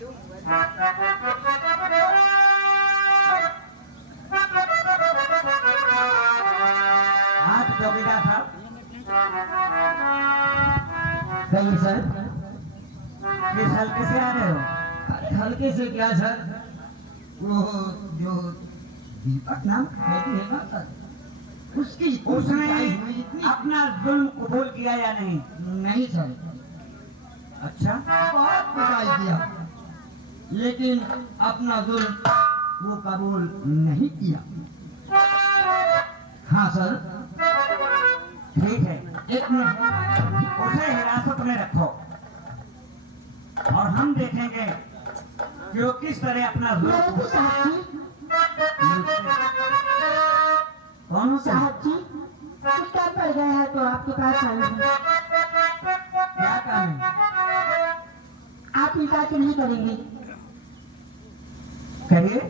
हाँ तो चौकीदार साहब कहिए सर, किस हल्के से आ रहे हो? अरे हल्के से क्या सर, वो जो दीपक नाम बेटी है ना सर, उसकी उसने इतनी अपना जुल्म कबूल किया या नहीं? नहीं सर, अच्छा, बहुत पिटाई किया लेकिन अपना जुल्म वो कबूल नहीं किया। हाँ सर। ठीक है, एक मिनट, उसे हिरासत में रखो और हम देखेंगे कि वो किस तरह अपना जुल्म कौन सा साहब जी कुछ काम पड़ गया है तो आपके पास आई हूँ। क्या काम है? आप इनकार तो नहीं करेंगे? करिए,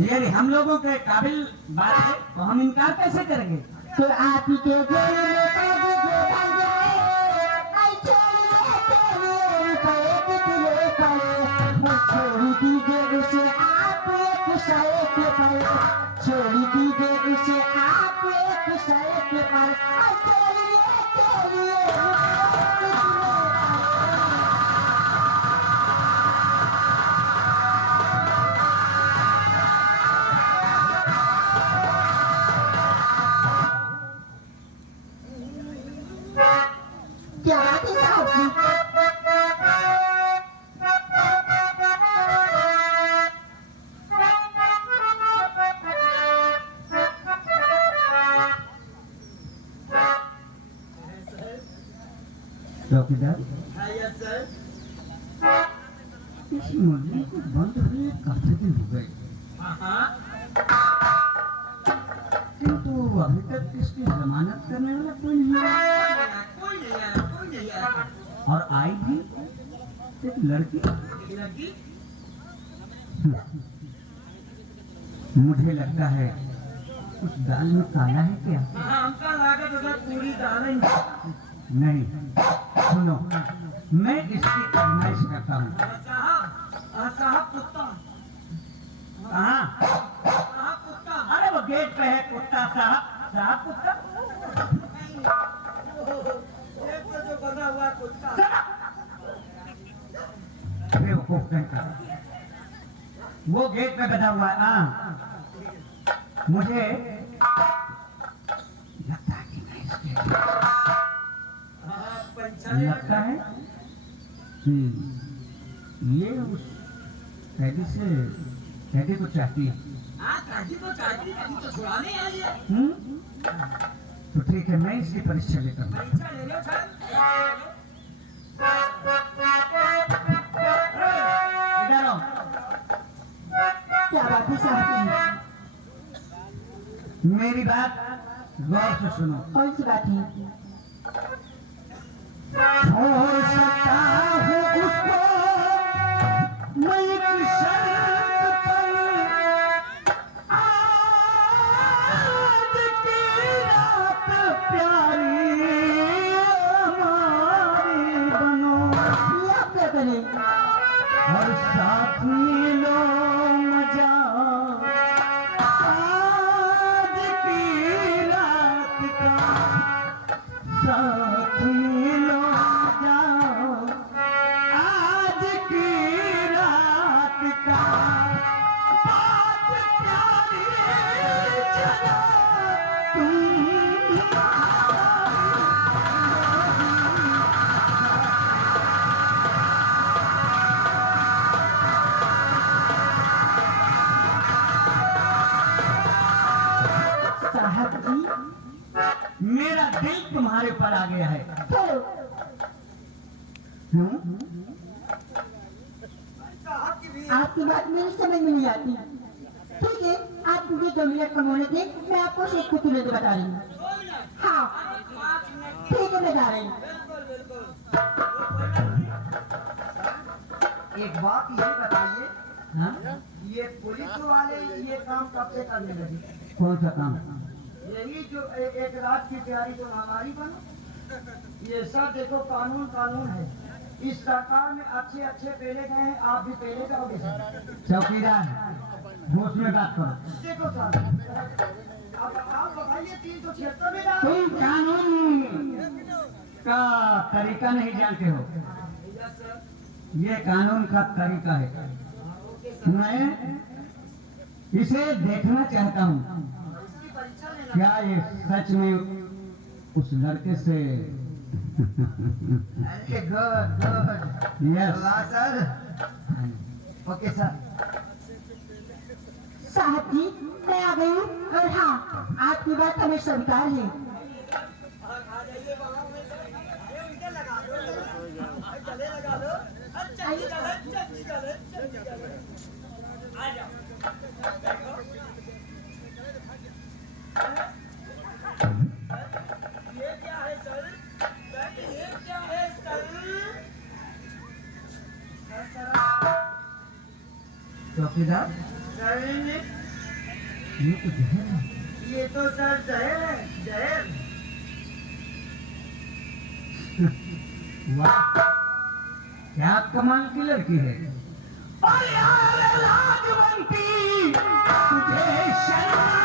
ये हम लोगों के काबिल बात है तो हम इनकार कैसे करेंगे? तो आप ही के जेल में कैदी जो बन जाए, आई चोरी तेरे रुपए कितने पड़े, वो छोड़ दीजिए उसे आप एक सए के पर, छोड़ दीजिए उसे आप एक सए के पर, आई चोरी तेरे रुपए कितने क्या बात है साहब जी? चौकीदार, इस मुर्गी को बंद हुए काफी दिन हो गए, किंतु अभी तक इसकी जमानत करने वाला कोई नहीं आया। और आई भी एक लड़की, मुझे लगता है उस दाल में काला है क्या? नहीं, सुनो, मैं इसकी आजमाइश करता हूँ। कहाँ? अरे वो गेट पे है कुत्ता साहब, साहब कुत्ता। बेवकूफ कहीं का। वो गेट पे बना हुआ है। हाँ, मुझे लगता है कि मैं इसके लगता है कि ये उस कैदी को चाहती है। तो ठीक है, मैं इसकी परीक्षा लेता हूँ। इधर आओ। क्या बात है साहब जी? मेरी बात गौर से सुनो। कौन सी बात है? हो सकता हूँ उसको मैं एक शर्त पर, आज की रात प्यारी हमारी बनो, ये आप क्या करें? और साथ मिलो मजा, आज की रात का साथ मिलो जाओ, आज की रात का बात प्यारी चला तुम। साहब जी मेरा दिल तुम्हारे पर आ गया है। चलो आपकी बात मेरी समझ में नहीं आती। ठीक है, आप मुझे 2 मिनट का मोहलत दें, मैं आपको शेख कुतुले को बता रही हूँ। हाँ ठीक है, बता रही हूँ। एक बात ये बताइए, हाँ? ये पुलिस वाले ये काम कब से करने लगे? कौन सा काम? यही जो एक रात की तैयारी तो हमारी बनो, ये सब देखो कानून कानून है। इस सरकार में अच्छे अच्छे पेले गए हैं, आप भी पेले जाओगे सर। चौकीदार होश में बात करो। देखो सर, अब आप बताइए 376 में ना तुम कानून का तरीका नहीं जानते हो। ये कानून का तरीका है। मैं इसे देखना चाहता हूँ, इसकी परीक्षा लेना। क्या ये सच में उस लड़के से अरे गुड गुड, यस वाह सर, ओके सर। साहब जी, मैं आ गई हूँ और हाँ, आपकी बात हमें स्वीकार है। चौकीदार सर ये तो जहर है। ये तो सर जहर है, जहर। वाह, क्या कमाल की लड़की है। अरे यार लाजवंती, तुझे शर्म आई।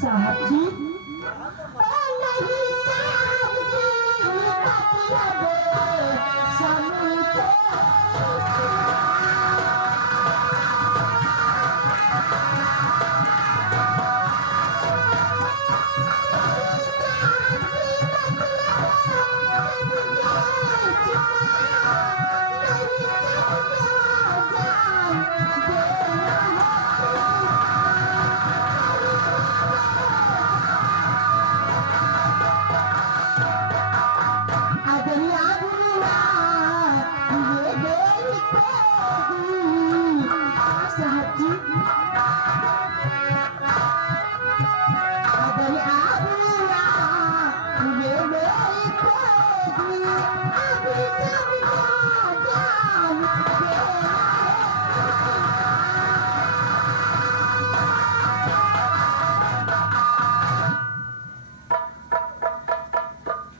साहब जी, नहीं साहब जी, मतलब समझे।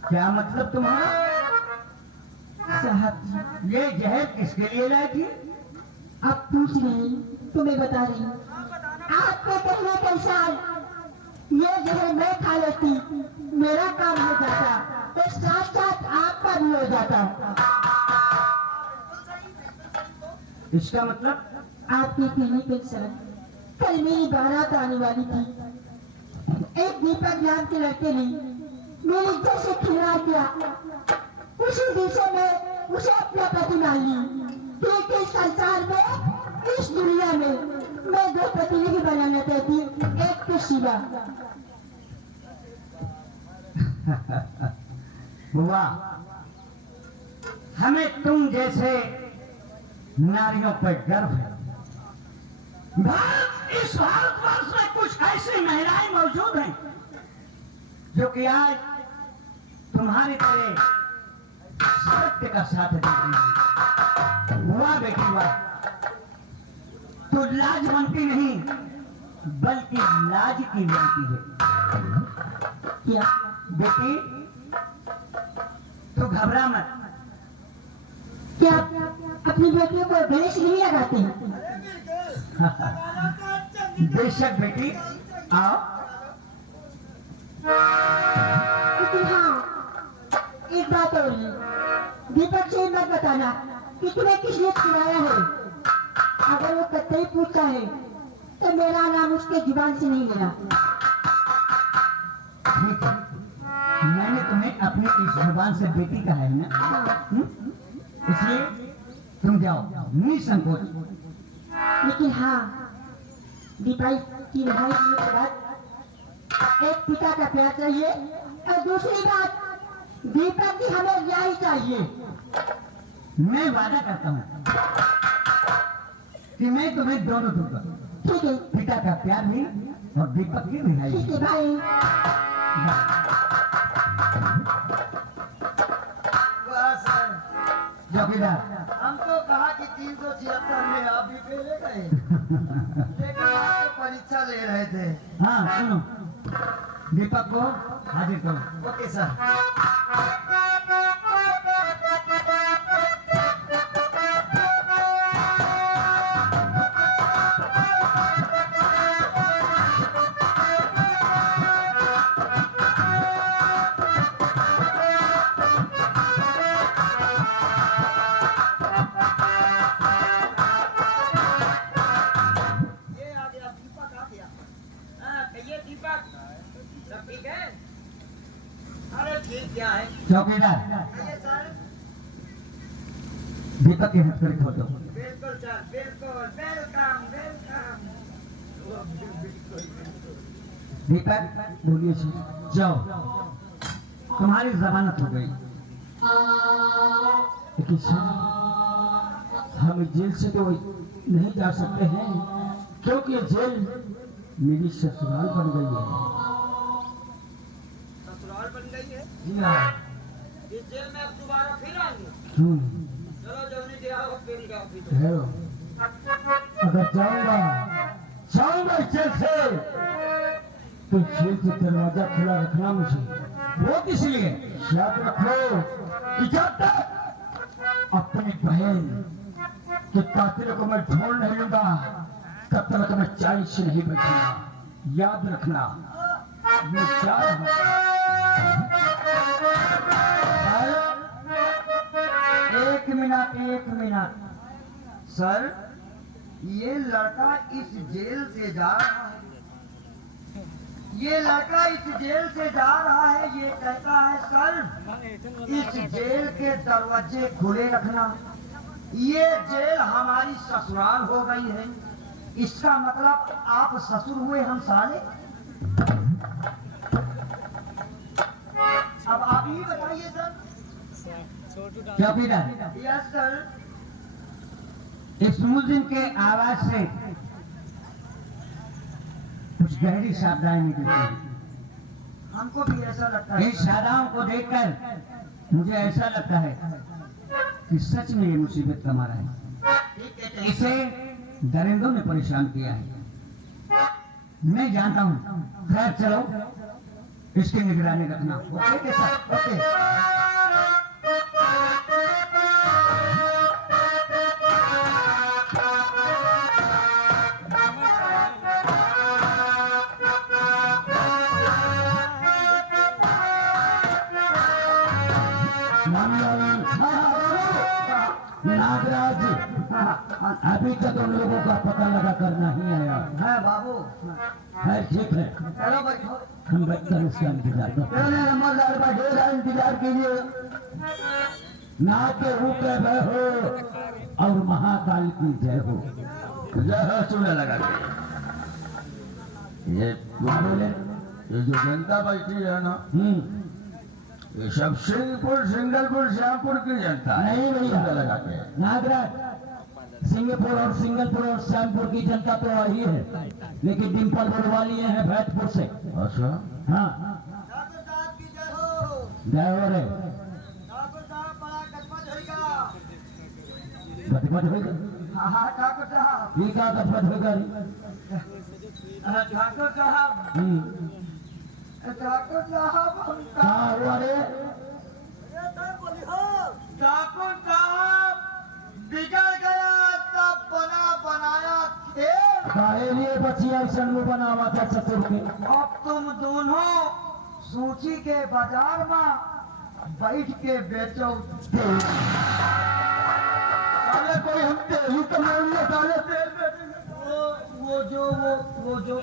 क्या मतलब तुम्हारा? साहब जी, ये जहर किसके लिए लाई थी? आप पूछ रही, तुम्हें बता रही। आपके कहने के अनुसार ये जहर मैं खा लेती, मेरा काम हो जाता, तो साथ साथ आपका भी हो जाता। इसका मतलब? आपके कहने के अनुसार कल मेरी बारात आने वाली थी। एक दीपक नाम के लड़के ने मेरी इज्जत से खिलवाड़ किया। उसी दिन से मैं उसे अपना पति मान ली, क्योंकि इस संसार में, इस दुनिया में मैं दो पति नहीं बनाना चाहती, एक के सिवा। हुआ, हमें तुम जैसे नारियों पर गर्व है। इस भारतवर्ष में कुछ ऐसी महिलाएं मौजूद हैं जो कि आज तुम्हारी तरह सत्य का साथ दे रही हैं। वाह बेटी वाह, तू लाजवंती नहीं बल्कि लाज की बनती है। क्या बेटी तू घबरा मत। क्या आप अपनी बेटियों को गणेश नहीं लगाते हैं? बेशक बेटी, आओ। लेकिन हाँ, एक बात और है, दीपक से मत बताना कि तुम्हें किसने खिलाया है। अगर वो कतई पूछता है तो मेरा नाम उसके जुबान से नहीं लेना। ठीक है, मैंने तुम्हें अपनी इस जुबान से बेटी कहा है ना, इसलिए तुम जाओ निसंकोच। लेकिन हाँ, दीपक की रिहाई होने के बाद एक पिता का प्यार चाहिए, और दूसरी बात, दीपक की हमें रिहाई चाहिए। मैं वादा करता हूँ कि मैं तुम्हें दोनों दूंगा, ठीक है पिता का प्यार भी और दीपक की रिहाई ठीक भी। है भाई। वाह सर, चौकीदार हमको कहा कि 376 में आप भी पहले गए, लेकिन आप तो परीक्षा ले रहे थे। हाँ सुनो, दीपक को हाजिर करो। Okay sir. ये आ गया, दीपक आ गया। हाँ, कहिए दीपक, सब ठीक है? अरे ठीक क्या है? चौकीदार कहिए सर। दीपक की हथकड़ी खोल दो। बिल्कुल सर, बिल्कुल, वेलकम वेलकम। दीपक बोलिए जी। जाओ, तुम्हारी जमानत हो गई। लेकिन सर, हम इस जेल से तो नहीं जा सकते हैं, क्योंकि ये जेल मेरी ससुराल बन गई है। ससुराल बन गई है? जी हाँ। इस जेल में अब दोबारा फिर आएंगे? चलो जो नहीं दिया वो फिर जाओ फिर। ठहरो। अगर जाऊंगा इस जेल से, तो जेल से दरवाजा खुला रखना मुझे। वो किस लिए? याद रखो कि जब तक अपनी बहन के कातिलों को मैं ढूंढ नहीं लूंगा, तब तक मैं चैन से नहीं बैठूंगा। याद रखना, मैं जा रहा हूं। एक मिनट सर, ये लड़का इस जेल से जा रहा है, ये लड़का इस जेल से जा रहा है, ये कहता है सर इस जेल के दरवाजे खुले रखना। ये जेल हमारी ससुराल हो गई है, इसका मतलब आप ससुर हुए हम साले। अब आप ही बताइए सर। चौकीदार, यस सर। इस मुलजिम के आवाज से कुछ गहरी सावधानी निकलती है। हमको भी ऐसा लगता है इन सादाओं को देखकर मुझे ऐसा लगता है कि सच में ये मुसीबत का मारा है। इसे दरिंदों ने परेशान किया है। मैं जानता हूँ। खैर चलो, इसकी निगरानी रखना। Okay sir, okay. नागराज, अभी तक उन लोगों का पता लगा कर नहीं आया है बाबू। है। ठीक है, चलो बैठो। हम बैठकर उसका इंतजार करते हैं। इंतजार कीजिए। ना के ऊपर भय हो और महाकाल की जय हो। जय हो। चूल्हा लगा के ये बोले, ये जो जनता बैठी है ना, ये सब सिंहपुर, सिंगलपुर, श्यामपुर की जनता है। नहीं भैया, लगा के नागराज, सिंगपुर और सिंगलपुर और श्यामपुर की जनता तो वही है, लेकिन डिम्पल बड़वाली हैं भैतपुर से। अच्छा, हाँ। ठाकुर साहब की जय हो। जय हो रे। ठाकुर साहब बड़ा गजबज होगा। गजबज होगा। हाँ ठाकुर साहब। ये क्या गजबज होगा रे? ठाकुर साहब, ठाकुर साहब हमका। क्या हुआ रे? ठाकुर साहब बिगड़ गया, तब बना बनाया खेल। काहे लिए बचिया संग बनावा था ससुर के? अब तुम दोनों सूची के बाजार में बैठ के बेचो। अरे कोई हम तेरी तो नहीं निकाले थे। वो जो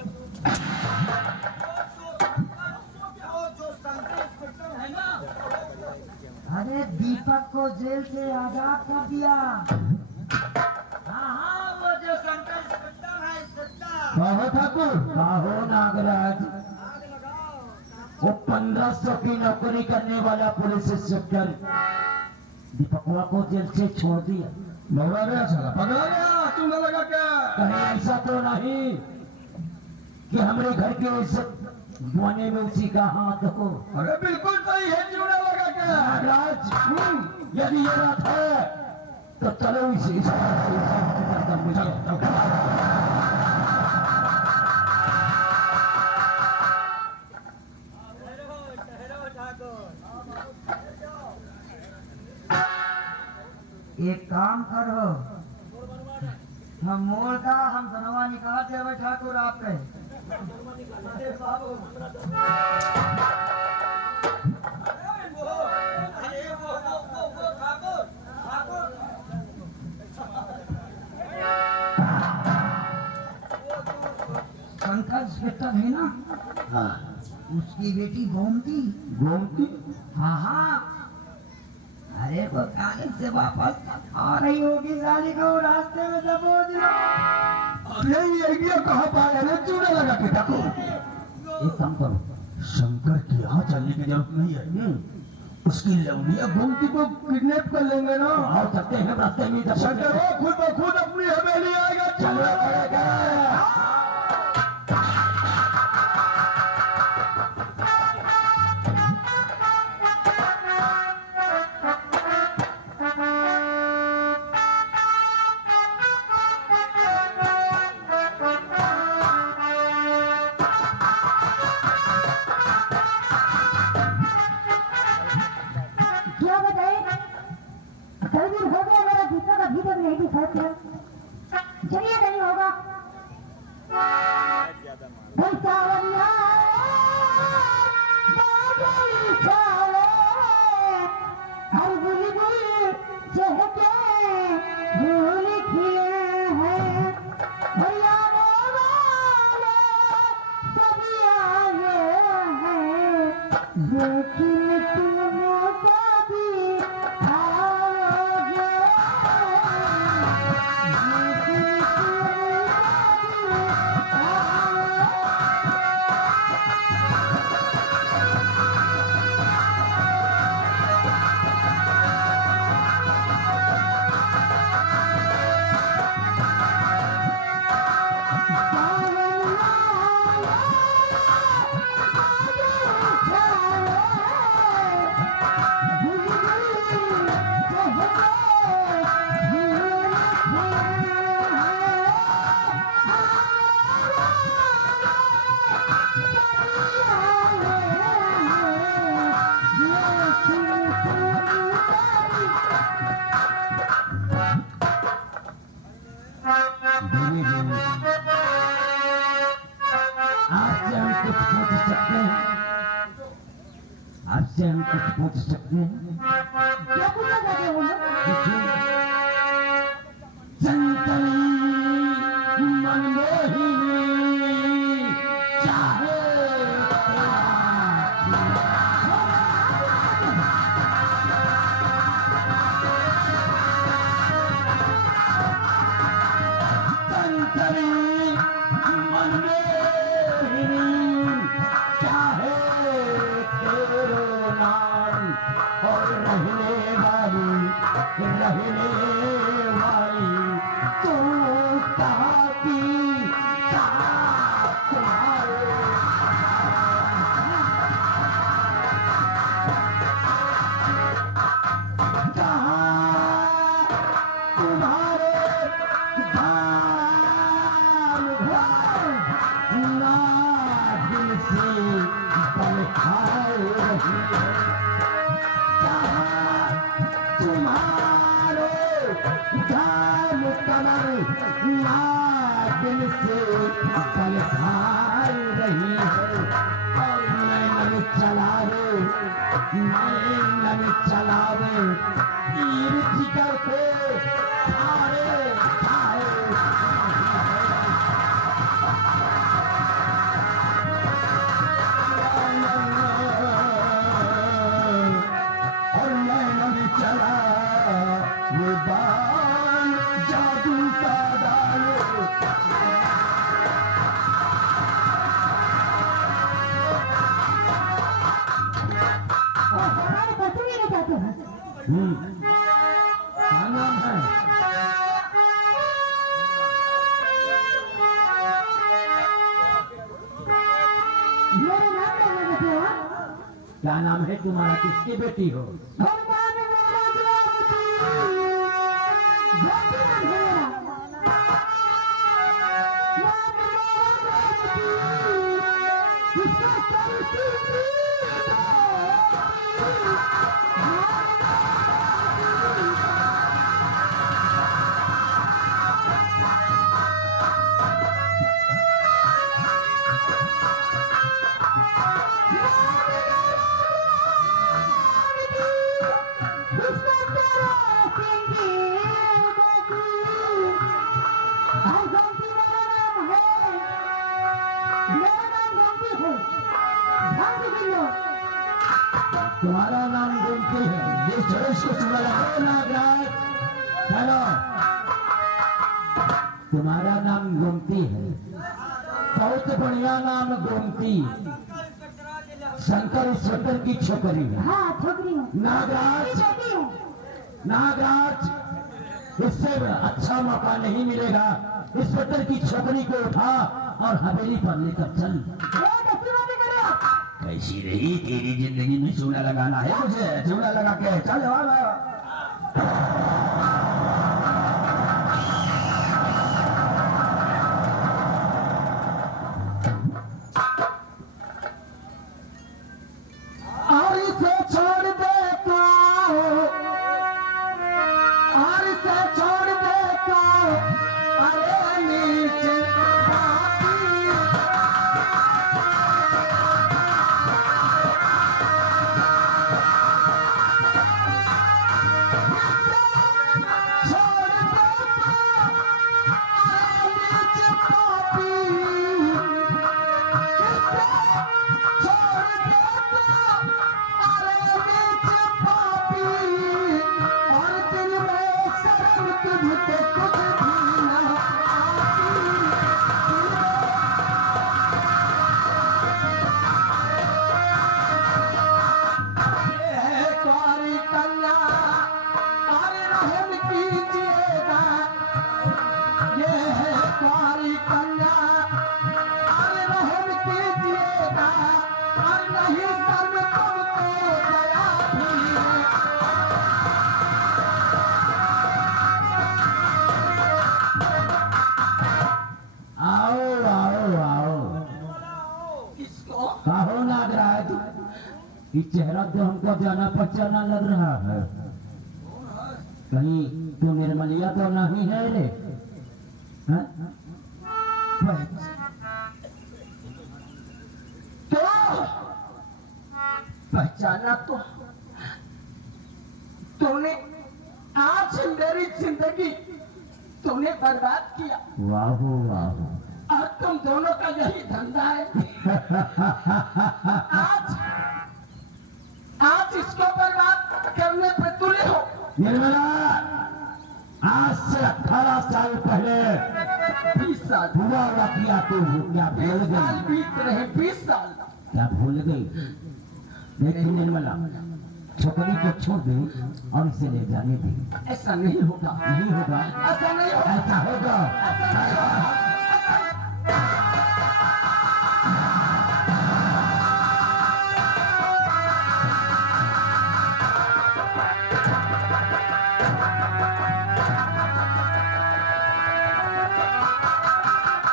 इंस्पेक्टर है ना, अरे दीपक को जेल से आजाद कर दिया। हाँ, वो जो सेंटर इंस्पेक्टर है, इंस्पेक्टर। कहो ठाकुर, कहो नागराज, आग लगाओ। वो 1500 की नौकरी करने वाला पुलिस इंस्पेक्टर दीपकवा को जेल से छोड़ दिया। पकड़ा गया, तू चूना लगा क्या? कहीं ऐसा तो नहीं कि हमारे घर की इज्जत बोने में उसी का हाथ हो। अरे बिल्कुल सही है, चूना लगा क्या? महाराज यदि ये बात है तो चलो इसे मुझे एक काम करो, हम मोड़ का हम धनवा निकाल देवे ठाकुर आपके। पंकज बेटा है ना, हाँ उसकी बेटी गोमती। गोमती हाँ हाँ, अरे वो कॉलेज से वापस आ रही होगी, साली को रास्ते में दबोच लो। यही आइडिया कहाँ पाया है? चूना लगा के देखो। एक काम करो, शंकर के यहाँ चलने की जरूरत नहीं है। उसकी लवनिया गोमती को किडनैप कर लेंगे ना। और सकते हैं रास्ते में शंकर वो खुद ब खुद अपनी हवेली आएगा। चलना पड़ेगा। क्या बताए? कई दिन हो गया मेरा गीता का भीतर नहीं दिखाई दिया। चलिए कहीं होगा। बरसावनिया बादल छाए, हर बुलबुल चहके फूल खिले हैं। हरियाणा वाले सभी आए हैं, लेकिन तुम कभी आओगे, लेकिन तुम कभी आओगे। आपसे हम कुछ पूछ सकते हैं? आपसे हम कुछ पूछ सकते हैं? क्या पूछना चाहते हो? चंचली मनमोहिनी चाहे चंचली मनमोहिनी चाहे तेरो नाम और रहने वाली तू कहाँ की कहाँ तुम्हारे कहाँ तुम्हारे धाम घर ना दिल से बल खाए रही है। कहाँ तुम्हारे धाम कमर ना दिल से बल खाए रही है। और नैन चलावे तीर जिगर को खाए खाए और नैन चला वो बाल जादू का डालो। और हमारे पति नहीं जाते हैं। क्या नाम है? क्या नाम है तुम्हारा? किसकी बेटी हो? भगवान मेरा गोमती गोमती नाम है मेरा। नाम मेरा गोमती जिसका करती थी तुम्हारा नाम गोमती है। ये चलो इसको चुना लगाओ नागराज। चलो, तुम्हारा नाम गोमती है, बहुत बढ़िया नाम गोमती। शंकर ईश्वर की छोकरी है। हाँ छोकरी हूँ। नागराज, छोकरी हूँ। नागराज, इससे अच्छा मौका नहीं मिलेगा। इंस्पेक्टर की छोकरी को उठा और हवेली पर लेकर चल। कैसी रही तेरी जिंदगी में? चूना लगाना है मुझे, चूना लगा के चल। और इसे छोड़ दे तो, और इसे छोड़ दे तो, अरे नीचे कहो नागराज, ये चेहरा तो हमको जाना पहचाना लग रहा है। कहीं तू निर्मलिया तो नहीं है रे? हाँ? तो पहचाना तो तूने आज मेरी जिंदगी तूने बर्बाद किया। वाह वाह, और तुम दोनों का यही धंधा है। आज इसको बर्बाद करने पे तुले हो। निर्मला, आज से 18 साल पहले 20 साल हुआ वाकिया तू क्या भूल 20 साल गई? बीत रहे 20 साल। क्या भूल गई? देखिए निर्मला, छोकरी को छोड़ दे और इसे ले जाने दे। ऐसा नहीं होगा। नहीं होगा? ऐसा नहीं होगा। ऐसा होगा। ऐसा नहीं होगा।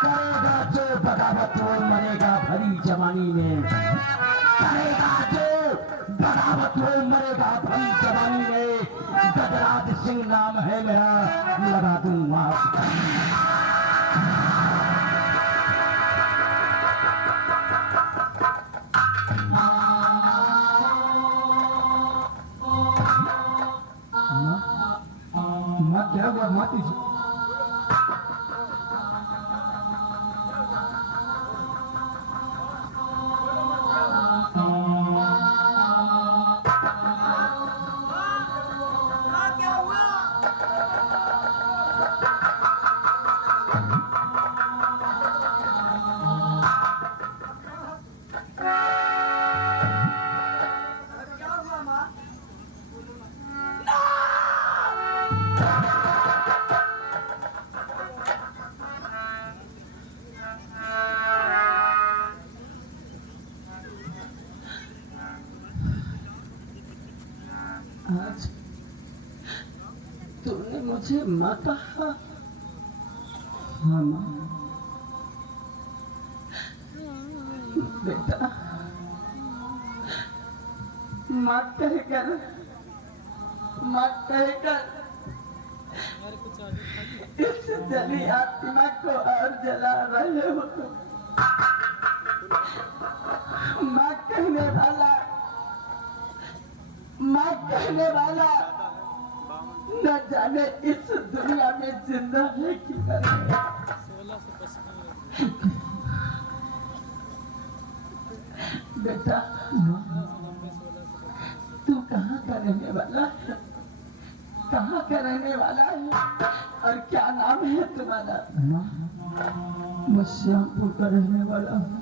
करेगा जो बगावत वो मरेगा भरी जवानी में। करेगा जो बगावत वो मरेगा भरी जवानी में। गजराज सिंह नाम है मेरा, लगा दूंगा। मत जाओ, मत मुझे माँ कहा। हाँ माँ। बेटा माँ कहकर इस जली आत्मा को और जला रहे हो तुम। माँ कहने वाला न जाने इस दुनिया में जिंदा है कि नहीं। बेटा तू कहाँ का रहने वाला है? कहाँ का रहने वाला है और क्या नाम है तुम्हारा? मैं श्यामपुर का रहने वाला हूँ।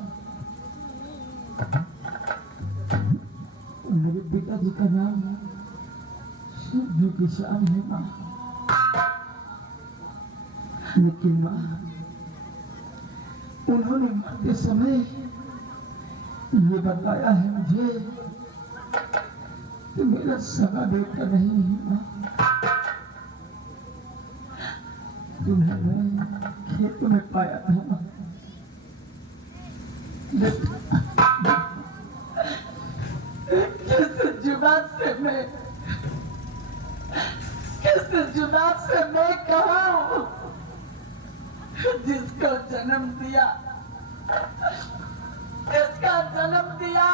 मेरे पिताजी का नाम शिवजी किसान है माँ। लेकिन माँ उन्होंने मरते समय ये बताया है मुझे कि मेरा सगा बेटा नहीं है माँ। तुम्हें मैं खेत में पाया था माँ। किस जुबान से मैं कहूँ जिसको जन्म दिया, इसका जन्म दिया,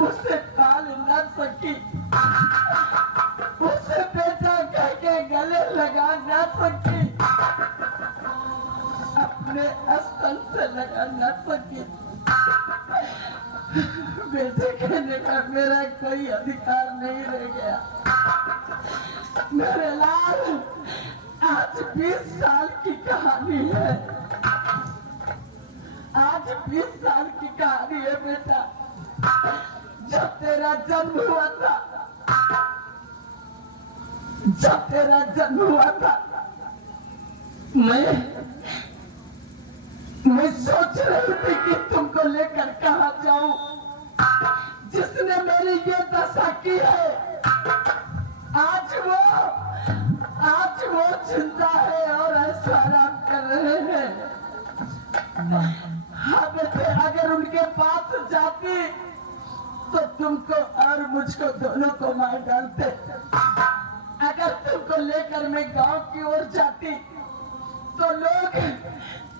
उसे पाल न सकी, उसे बेटा कह के गले लगा न सकी, अपने स्तन से लगा न सकी। बेटे कहने का मेरा कोई अधिकार नहीं रह गया। मेरे लाल आज 20 साल की कहानी है। आज 20 साल की कहानी है बेटा। जब तेरा जन्म हुआ था, मैं सोच रही थी कि तुमको लेकर कहाँ जाऊं। जिसने मेरी ये दशा की है, आज वो जिंदा है और ऐसा आराम कर रहे हैं। हाँ बेटे, अगर उनके पास जाती तो तुमको और मुझको दोनों को मार डालते। अगर तुमको लेकर मैं गांव की ओर जाती तो लोग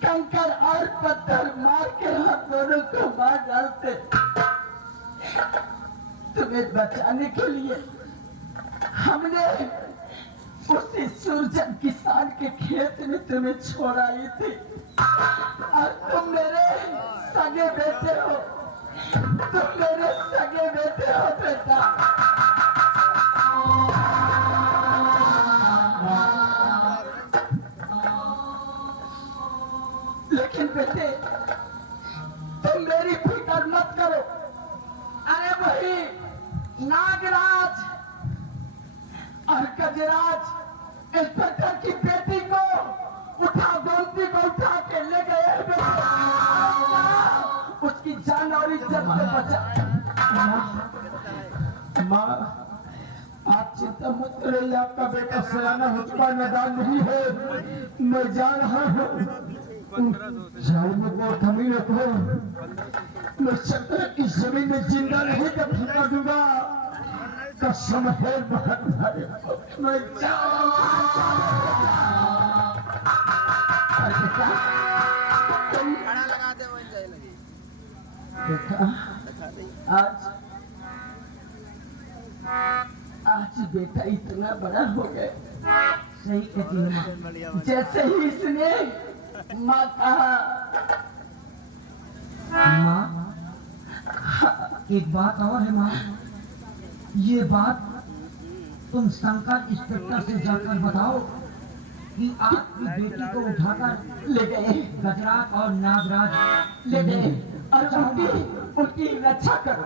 कंकर और पत्थर मार के हम दोनों को मार डालते। तुम्हें बचाने के लिए हमने उसी सूरजन किसान के खेत में तुम्हें छोड़ाई थी और तुम मेरे सगे बेटे हो। तुम मेरे सगे बेटे हो बेटा। लेकिन बेटे तुम मेरी फिक्र मत करो। अरे वही नागराज और गजराज इंस्पेक्टर की बेटी को गोमती को उठा के ले गए बेटे। उसकी जान और इज्जत से बचा। माँ आप चिंता मत करिए, आपका बेटा सयाना हो चुका, मैदान नहीं है। मैं जा रहा हूँ। झाड़ू को थमी रखो। मैं चक्र की जमीन में जिंदा नहीं जब फेंका दूंगा। कसम है बहुत भारी। मैं आज बेटा इतना बड़ा हो गया। सही कहती है माँ। जैसे ही इसने माँ कहा, माँ एक बात और है माँ, ये बात तुम शंकर इंस्पेक्टर से जाकर बताओ कि आपकी बेटी को उठाकर ले गए गजराज और नागराज ले गए और उनकी रक्षा करो।